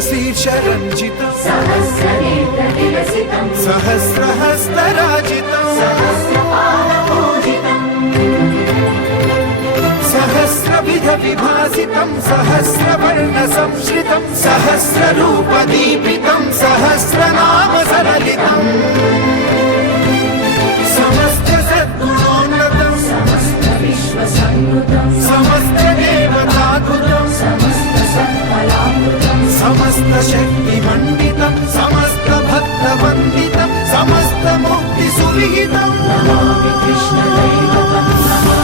सहस्रशीर्षरञ्जितं सहस्रनेत्रविलसितं सहस्रहस्तराजितं सहस्रपादपूजितं सहस्रविधविभासितं सहस्रवर्णसंश्रितं सहस्ररूपदीपितं सहस्रनामसरलितं समस्तसद्गुणोन्नतं समस्तविश्वसंयुतं समस्तदेवताकृतं समस्तसत्फलामृतं समस्तशक्तिमण्डितं समस्तभक्तवन्दितं समस्तमुक्तिसुविहितं Namami कृष्णदैवतं Namami